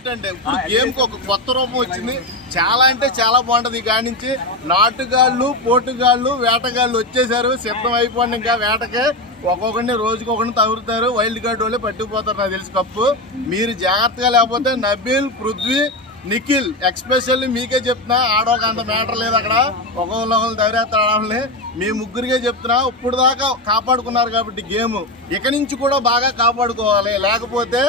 Highlight అంటే ఇప్పుడు గేమ్కి ఒక కొత్త రూపం వచ్చింది. చాలా అంటే చాలా బాగుంటుంది ఈ కాడి నుంచి. నాటుగాళ్ళు పోటుగాళ్ళు వేటగాళ్ళు వచ్చేసారు. సిద్ధం అయిపోండి ఇంకా వేటకే. ఒక్కొక్కడిని రోజుకి ఒకరిని తగులుతారు. వైల్డ్ కార్డ్ వాళ్ళే పట్టుకుపోతారు నాకు తెలిసి కప్పు. మీరు జాగ్రత్తగా లేకపోతే నబీల్ పృథ్వీ నిఖిల్ ఎక్స్పెషల్లీ మీకే చెప్తున్నా. ఆడో అంత మ్యాటర్ లేదు అక్కడ. ఒక్కొక్కరు ఒకరు దౌరేస్తారు ఆడాలని మీ ముగ్గురికే చెప్తున్నా ఇప్పుడు దాకా కాపాడుకున్నారు కాబట్టి గేమ్ ఇక నుంచి కూడా బాగా కాపాడుకోవాలి. లేకపోతే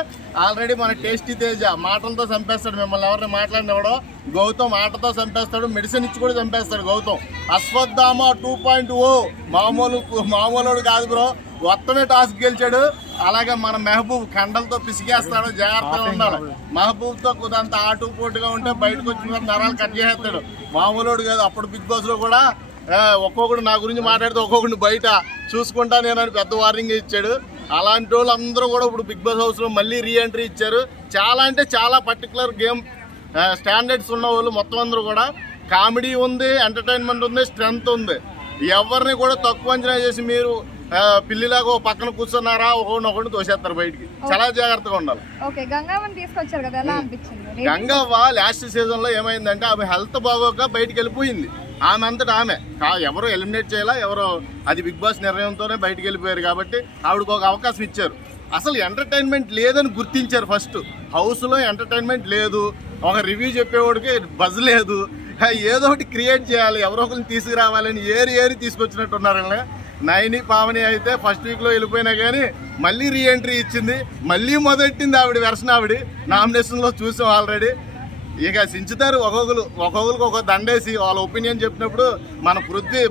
ఆల్రెడీ మన టేస్టీ తేజ మాటలతో చంపేస్తాడు మిమ్మల్ని ఎవరిని మాట్లాడినవాడో గౌతమ్ ఆటతో చంపేస్తాడు మెడిసిన్ ఇచ్చి కూడా చంపేస్తాడు Gautam. Ashwatthama two point O మామూలు మామూలు కాదు బ్రో. మొత్తమే టాస్క్ గెలిచాడు. అలాగే మన మెహబూబ్ కండలతో పిసిగేస్తాడు జాగ్రత్తగా ఉండాలి. మహబూబ్తో కుదంత ఆటు పోటుగా ఉంటే బయటకు వచ్చిన నరాలు కట్ చేసేస్తాడు. మామూలుడు కాదు అప్పుడు బిగ్ బాస్లో కూడా ఒక్కొక్కడు నా గురించి మాట్లాడితే ఒక్కొక్కడిని బయట చూసుకుంటా నేను అని పెద్ద వార్నింగ్ ఇచ్చాడు. అలాంటి వాళ్ళు అందరూ కూడా ఇప్పుడు బిగ్ బాస్ హౌస్లో మళ్ళీ రీ ఎంట్రీ ఇచ్చారు. చాలా అంటే చాలా పర్టికులర్ గేమ్ స్టాండర్డ్స్ ఉన్న వాళ్ళు మొత్తం అందరూ కూడా. కామెడీ ఉంది ఎంటర్టైన్మెంట్ ఉంది స్ట్రెంగ్త్ ఉంది. ఎవరిని కూడా తక్కువ అంచనా చేసి మీరు పిల్లిలాగా పక్కన కూర్చున్నారా ఒకడిని ఒకడిని తోసేస్తారు బయటికి. చాలా జాగ్రత్తగా ఉండాలి. గంగవ్వ లాస్ట్ సీజన్లో ఏమైందంటే ఆమె హెల్త్ బాగోక బయటికి వెళ్ళిపోయింది. ఆమె అంతటా ఆమె. కా- ఎవరు ఎలిమినేట్ చేయాలా ఎవరు అది బిగ్ బాస్ నిర్ణయంతోనే బయటికి వెళ్ళిపోయారు కాబట్టి ఆవిడకు ఒక అవకాశం ఇచ్చారు. అసలు ఎంటర్టైన్మెంట్ లేదని గుర్తించారు ఫస్ట్ హౌస్లో ఎంటర్టైన్మెంట్ లేదు. ఒక రివ్యూ చెప్పేవాడికి బజ్ లేదు. ఏదో ఒకటి క్రియేట్ చేయాలి ఎవరో ఒకరిని తీసుకురావాలని ఏరి ఏరి తీసుకొచ్చినట్టున్నారు నైని పావని అయితే ఫస్ట్ వీక్లో వెళ్ళిపోయినా కానీ మళ్ళీ రీ ఎంట్రీ ఇచ్చింది. మళ్ళీ మొదలెట్టింది ఆవిడ వెర్షన్ ఆవిడ. నామినేషన్లో చూసాం ఆల్రెడీ ఇక సించుతారు ఒక్కొక్కరు ఒక్కొక్కరికి ఒక దండేసి వాళ్ళ ఒపీనియన్ చెప్పినప్పుడు మన పృథ్వీ